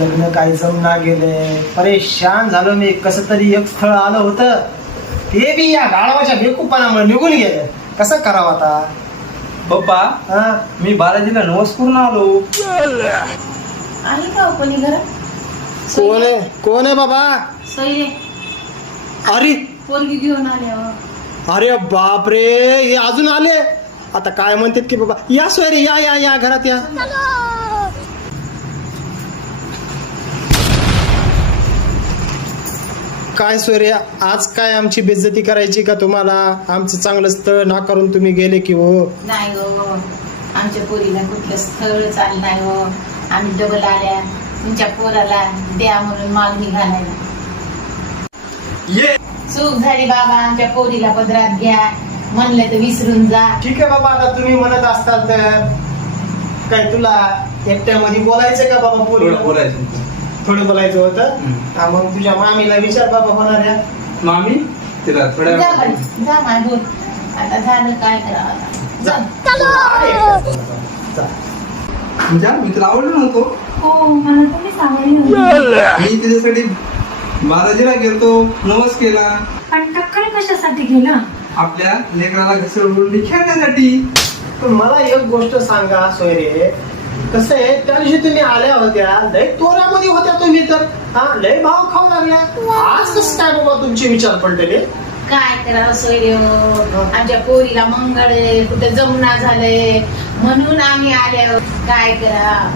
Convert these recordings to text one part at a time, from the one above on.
लग्न काही जमना गेले, परेशान झालो मी. कसं तरी एक स्थळ आलं होतं, ते बी या गाढवाच्या बेकुपणामुळे निघून गेलं. कसं करावं आता? पप्पा हा, मी बालाजीला नवस करून आलो. आहे का कोणी घरात? कोण आहे? कोण आहे बाबा? सोयरे अरे पोरगी घेऊन आले. अरे बापरे, हे अजून आले. आता काय म्हणतात की बाबा, या सोयरे, या या या घरात या. काय सोयरे, आज काय आमची बेइज्जती करायची का तुम्हाला? आमचं चांगलं स्थळ नाकारून तुम्ही गेले की हो? नाही हो, आमच्या पोरीला कुठलं स्थळ चाललं नाही हो. आम्ही डबल आल्या, तुमच्या पोराला द्या म्हणून मागणी घालायला. ये चूक झाली बाबा, आमच्या पोरीला पदरात घ्या. म्हणलं तर विसरून जा. ठीक आहे बाबा, आता तुम्ही म्हणत असताल तर काय तुला एकट्यामध्ये बोलायचं का बाबा? थोडं बोलायचं. थोडं बोलायचं होतं. हा, मग तुझ्या मामीला विचार बाबा होणाऱ्या. मामी तिला थोड्या जा बरं, जा माय बोल. आता झालं काय करावं आता? जा. जा, मी तुला आवडलं नव्हतो. हो, मला तुम्ही सांगायला. मी तिच्यासाठी बालाजीला गेलतो, नवस केला. पण टक्कल कशासाठी केलं? आपल्या लेकराला घसरवून खेळण्यासाठी. पण मला एक गोष्ट सांगा सोयरे, कसं आहे, त्या दिवशी तुम्ही आल्या होत्या, लय तोऱ्यामध्ये होत्या तुम्ही तर. हा, लय भाव खाऊ लागल्या. आज कसं काय बाबा तुमचे विचार पडलेले? काय करावं सोयरे हो, आमच्या पोरीला मंगळ आहे, कुठे जमुना झालंय म्हणून आम्ही आले. काय करा?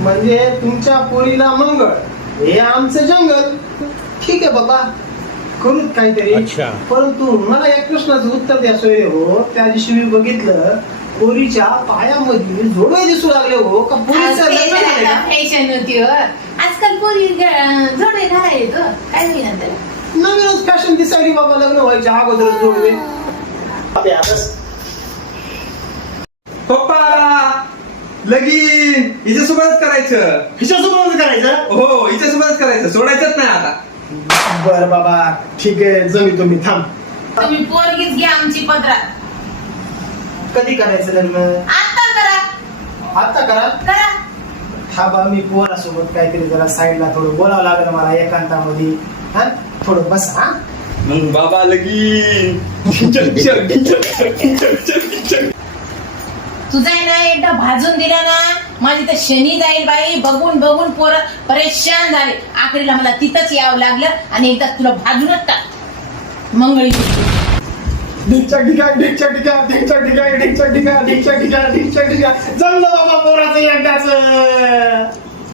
म्हणजे तुमच्या पोरीला मंगळ, हे आमचं जंगल. ठीक आहे बाबा, करूच काहीतरी. परंतु मला एक प्रश्नाचं उत्तर द्या सोयरे हो. त्या दिवशी मी बघितलं, पोरीच्या पायामध्ये जोडवे दिसू लागले हो. का पोरीचं लग्न झालंय का? फॅशन होती हो, आजकाल पोरी जोडे घालायला येतो. काय होईल त्याला? नवीनच फॅशन दिसायली बाबा, लग्न व्हायच्या अगोदर जोडवे. अबे, आताच पप्पा लगीन हिच्यासोबतच करायचं. हिच्यासोबतच करायचं? हो, हिच्यासोबतच करायचं, सोडायचंच नाही आता. बर बाबा, ठीक आहे, जमी तुम्ही थांब. तुम्ही पोरगीच घ्या आमची पदरात. कधी करायचं लग्न? आता करा. आता करा. करा. हा बा, मी पोरासोबत काहीतरी जरा साईडला थोडं बोलावं लागलं मला एकांतामध्ये. हा, थोडं बस. हा, मग बाबा लगीन. तुझा आहे ना, एकदा भाजून दिला ना, माझी तर शनी जाईल बाई. बघून बघून पोरं परेशान झाले. आखरीला मला तिथंच यावं लागलं आणि एकदा तुला भाजूनच टाक. मंगळी ढिकच्या ठिकाण, ढिकच्या ठिकाण, ढिकच्या ठिकाण, ढिकच्या ठिकाण, ढिकच्या ठिकाण, ढिकच्या ठिकाण. जमलं बाबा पोराचं एकदाच.